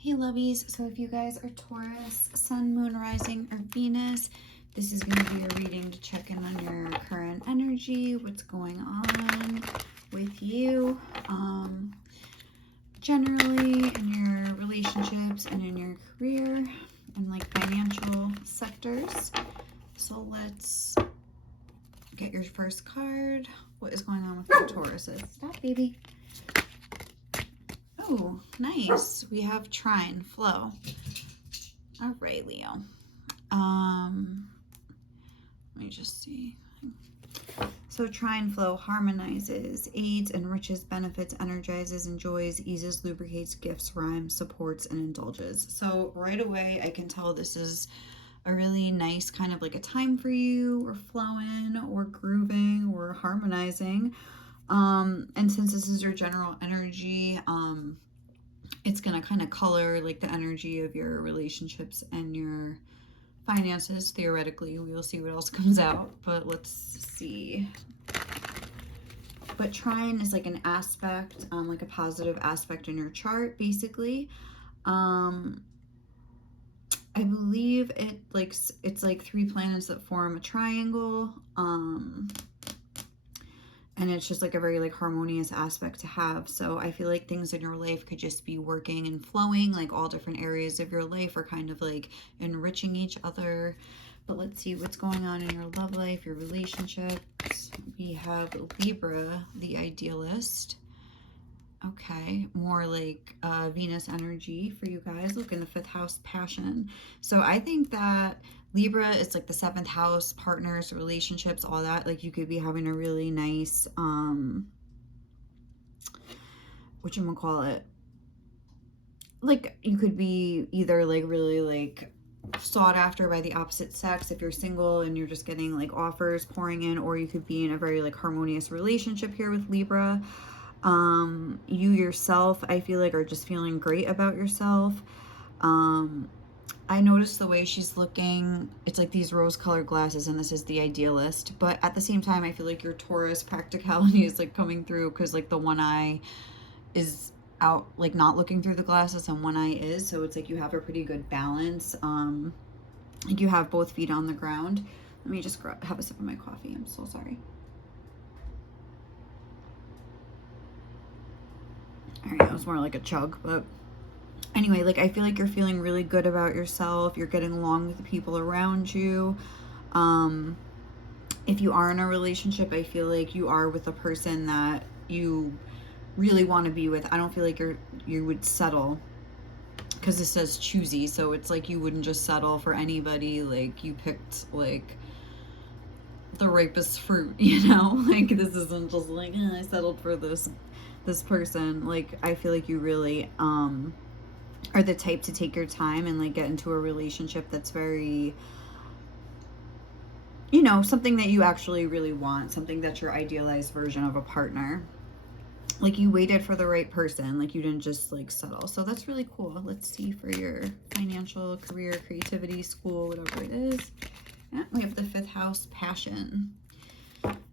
Hey lovies, so if you guys are Taurus, Sun, Moon, Rising, or Venus, this is going to be a reading to check in on your current energy, what's going on with you, generally in your relationships and in your career and like financial sectors. So let's get your first card. What is going on with your Tauruses? Stop, baby. Oh, nice. We have trine, flow. All right, Leo. Let me just see. So trine flow harmonizes, aids, enriches, benefits, energizes, enjoys, eases, lubricates, gifts, rhymes, supports, and indulges. So right away, I can tell this is a really nice kind of like a time for you, or flowing, or grooving, or harmonizing. And since this is your general energy, it's going to kind of color like the energy of your relationships and your finances. Theoretically, we will see what else comes out, but let's see. But trine is like an aspect, like a positive aspect in your chart, basically. I believe it's like 3 planets that form a triangle. And it's just like a very like harmonious aspect to have. So I feel like things in your life could just be working and flowing, like all different areas of your life are kind of like enriching each other. But let's see what's going on in your love life, your relationships. We have Libra, the idealist. Okay, more like Venus energy for you guys. Look, in the 5th house, passion. So I think that Libra is like the 7th house, partners, relationships, all that. Like you could be having a really nice, whatchamacallit, like you could be either like really like sought after by the opposite sex if you're single and you're just getting like offers pouring in, or you could be in a very like harmonious relationship here with Libra. You yourself, I feel like, are just feeling great about yourself. I noticed the way she's looking, it's like these rose-colored glasses, and this is the idealist. But at the same time, I feel like your Taurus practicality is like coming through, because like the one eye is out, like not looking through the glasses, and one eye is. So it's like you have a pretty good balance. Like you have both feet on the ground. Let me just have a sip of my coffee. I'm so sorry. All right, it was more like a chug, but anyway, like I feel like you're feeling really good about yourself. You're getting along with the people around you. If you are in a relationship, I feel like you are with a person that you really want to be with. I don't feel like you would settle, because this says choosy, so it's like you wouldn't just settle for anybody. Like you picked like the ripest fruit, you know? Like this isn't just like I settled for this person. Like I feel like you really are the type to take your time and like get into a relationship that's very, you know, something that you actually really want, something that's your idealized version of a partner. Like you waited for the right person, like you didn't just like settle. So that's really cool. Let's see for your financial, career, creativity, school, whatever it is. Yeah, we have the 5th house, passion.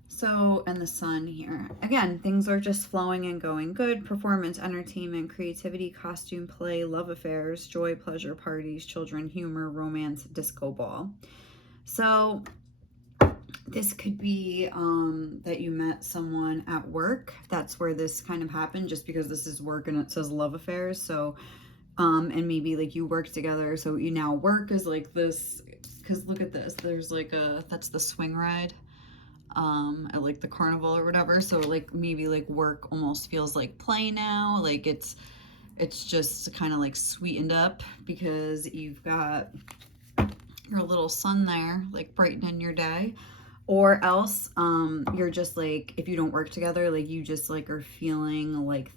So, and the sun here. Again, things are just flowing and going good. Performance, entertainment, creativity, costume, play, love affairs, joy, pleasure, parties, children, humor, romance, disco ball. So this could be that you met someone at work. That's where this kind of happened, just because this is work and it says love affairs. So, and maybe like you work together. So you now work is like this, because look at this. There's like that's the swing ride at like the carnival or whatever. So like maybe like work almost feels like play now. Like it's just kind of like sweetened up, because you've got your little sun there, like brightening your day. Or else you're just like, if you don't work together, like you just like are feeling like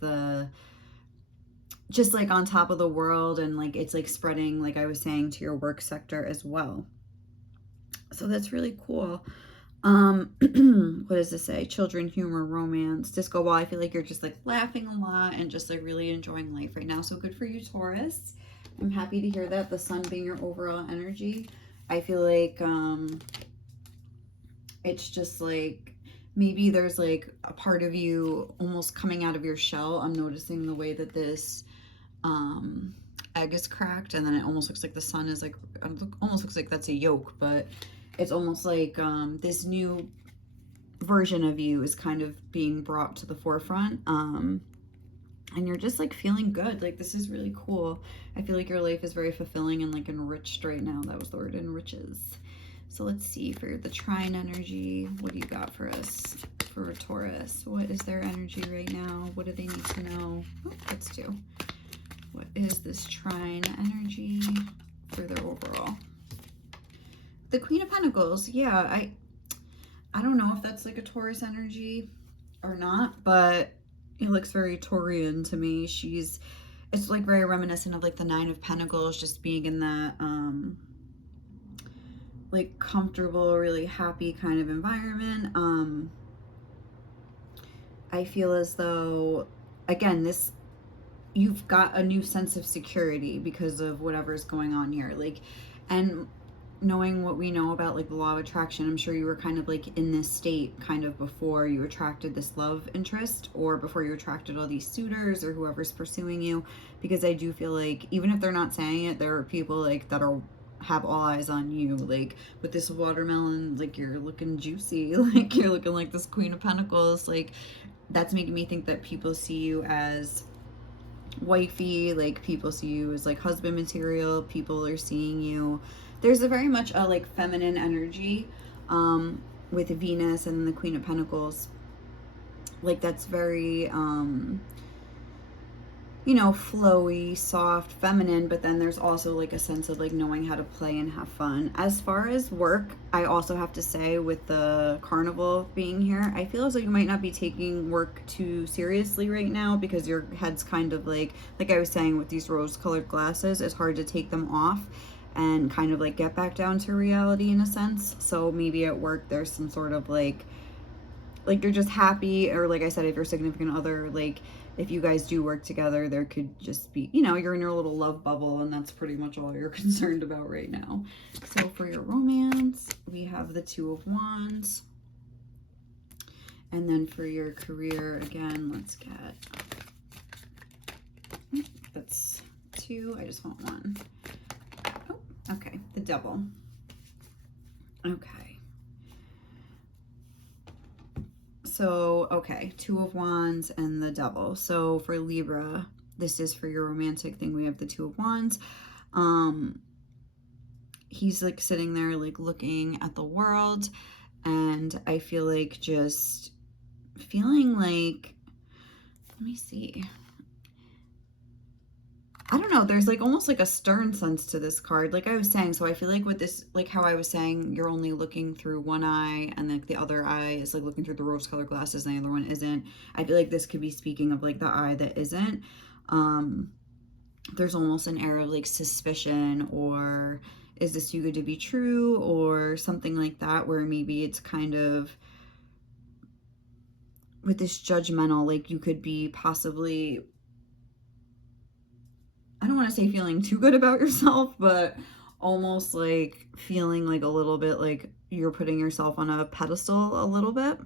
just like on top of the world, and like it's like spreading, like I was saying, to your work sector as well. So that's really cool. What does this say? Children, humor, romance, disco ball. I feel like you're just like laughing a lot and just like really enjoying life right now. So good for you, Taurus. I'm happy to hear that. The sun being your overall energy. I feel like it's just like maybe there's like a part of you almost coming out of your shell. I'm noticing the way that this egg is cracked, and then it almost looks like the sun is like, almost looks like that's a yolk, but it's almost like this new version of you is kind of being brought to the forefront. And you're just like feeling good. Like, this is really cool. I feel like your life is very fulfilling and like enriched right now. That was the word, enriches. So let's see for the trine energy. What do you got for us for Taurus? What is their energy right now? What do they need to know? Oh, that's two. What is this trine energy for their overall? The Queen of Pentacles. Yeah, I don't know if that's like a Taurus energy or not, but it looks very Taurian to me. It's like very reminiscent of like the Nine of Pentacles, just being in that like comfortable, really happy kind of environment. I feel as though, again, you've got a new sense of security because of whatever's going on here. Like, and knowing what we know about like the law of attraction, I'm sure you were kind of like in this state kind of before you attracted this love interest, or before you attracted all these suitors or whoever's pursuing you, because I do feel like even if they're not saying it, there are people like that have all eyes on you. Like with this watermelon, like you're looking juicy, like you're looking like this Queen of Pentacles. Like, that's making me think that people see you as wifey, like people see you as like husband material. People are seeing you, there's a very much a like feminine energy with Venus and the Queen of Pentacles, like that's very you know, flowy, soft, feminine, but then there's also like a sense of like knowing how to play and have fun. As far as work, I also have to say, with the carnival being here, I feel as though you might not be taking work too seriously right now, because your head's kind of like I was saying with these rose-colored glasses, it's hard to take them off and kind of like get back down to reality in a sense. So maybe at work there's some sort of like you're just happy, or like I said, if your significant other, like if you guys do work together, there could just be, you know, you're in your little love bubble, and that's pretty much all you're concerned about right now. So for your romance, we have the Two of Wands. And then for your career, again, let's get, that's two, I just want one. Oh, okay, the Devil. Okay. So, okay, Two of Wands and the Devil. So for Libra, this is for your romantic thing. We have the Two of Wands. He's like sitting there like looking at the world, and I feel like just feeling like, let me see. I don't know, there's like almost like a stern sense to this card, like I was saying. So I feel like with this, like how I was saying, you're only looking through one eye, and like the other eye is like looking through the rose-colored glasses, and the other one isn't. I feel like this could be speaking of like the eye that isn't. There's almost an air of like suspicion, or is this too good to be true, or something like that, where maybe it's kind of with this judgmental, like you could be possibly, I don't want to say feeling too good about yourself, but almost like feeling like a little bit like you're putting yourself on a pedestal a little bit.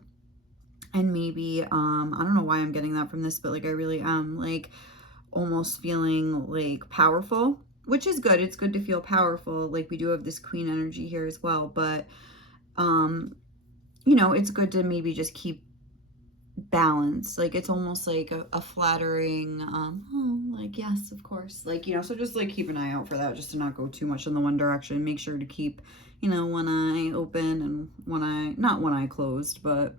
And maybe, I don't know why I'm getting that from this, but like I really am like almost feeling like powerful, which is good. It's good to feel powerful. Like we do have this Queen energy here as well, but, you know, it's good to maybe just keep balance. Like it's almost like a flattering oh, like yes, of course, like, you know. So just like keep an eye out for that, just to not go too much in the one direction. Make sure to keep, you know, one eye open and not one eye closed, but,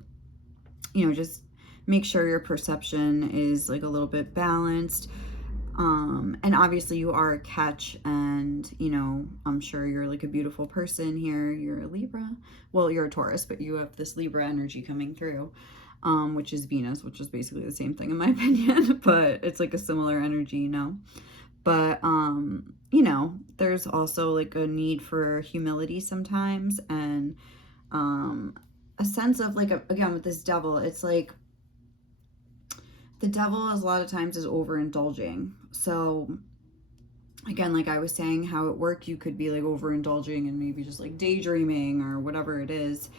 you know, just make sure your perception is like a little bit balanced. And obviously you are a catch, and, you know, I'm sure you're like a beautiful person here. You're a Libra. Well, you're a Taurus, but you have this Libra energy coming through, which is Venus, which is basically the same thing in my opinion, but it's like a similar energy, you know. But, you know, there's also like a need for humility sometimes, and a sense of like, again, with this Devil, it's like the Devil is a lot of times is overindulging. So again, like I was saying, how at work you could be like overindulging and maybe just like daydreaming or whatever it is.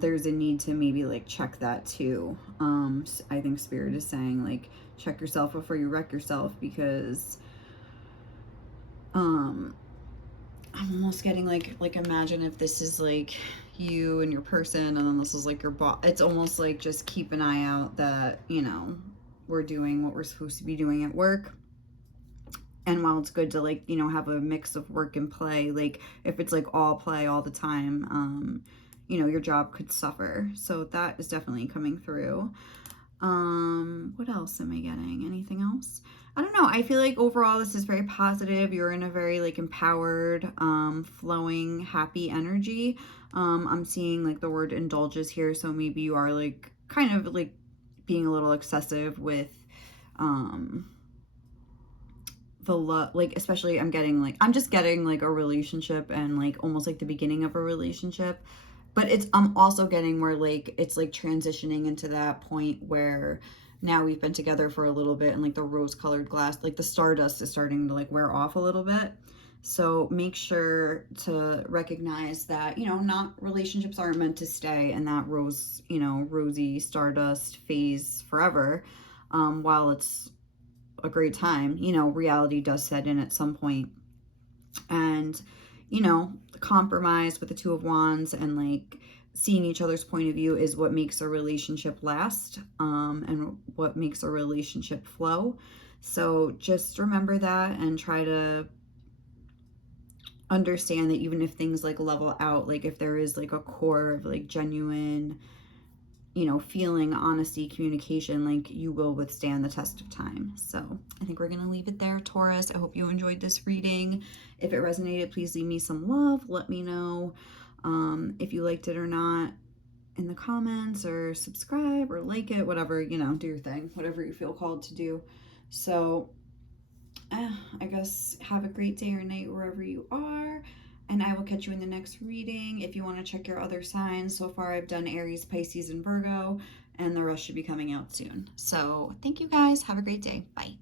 There's a need to maybe like check that too. I think Spirit is saying like check yourself before you wreck yourself, because I'm almost getting like imagine if this is like you and your person, and then this is like your boss. It's almost like just keep an eye out that, you know, we're doing what we're supposed to be doing at work. And while it's good to like, you know, have a mix of work and play, like if it's like all play all the time, you know, your job could suffer. So that is definitely coming through. What else am I getting? Anything else? I don't know. I feel like overall this is very positive. You're in a very like empowered, flowing, happy energy. I'm seeing like the word indulges here, so maybe you are like kind of like being a little excessive with the love, like especially I'm just getting like a relationship and like almost like the beginning of a relationship. But I'm also getting where like it's like transitioning into that point where now we've been together for a little bit, and like the rose colored glass, like the stardust is starting to like wear off a little bit. So make sure to recognize that, you know, not relationships aren't meant to stay in that rose, you know, rosy stardust phase forever. While it's a great time, you know, reality does set in at some point. And, you know, the compromise with the Two of Wands and like seeing each other's point of view is what makes a relationship last, and what makes a relationship flow. So just remember that and try to understand that even if things like level out, like if there is like a core of like genuine, you know, feeling, honesty, communication, like you will withstand the test of time. So I think we're going to leave it there, Taurus. I hope you enjoyed this reading. If it resonated, please leave me some love. Let me know if you liked it or not in the comments, or subscribe or like it, whatever, you know, do your thing, whatever you feel called to do. So I guess have a great day or night wherever you are. And I will catch you in the next reading. If you want to check your other signs, so far I've done Aries, Pisces, and Virgo, and the rest should be coming out soon. So thank you guys. Have a great day. Bye.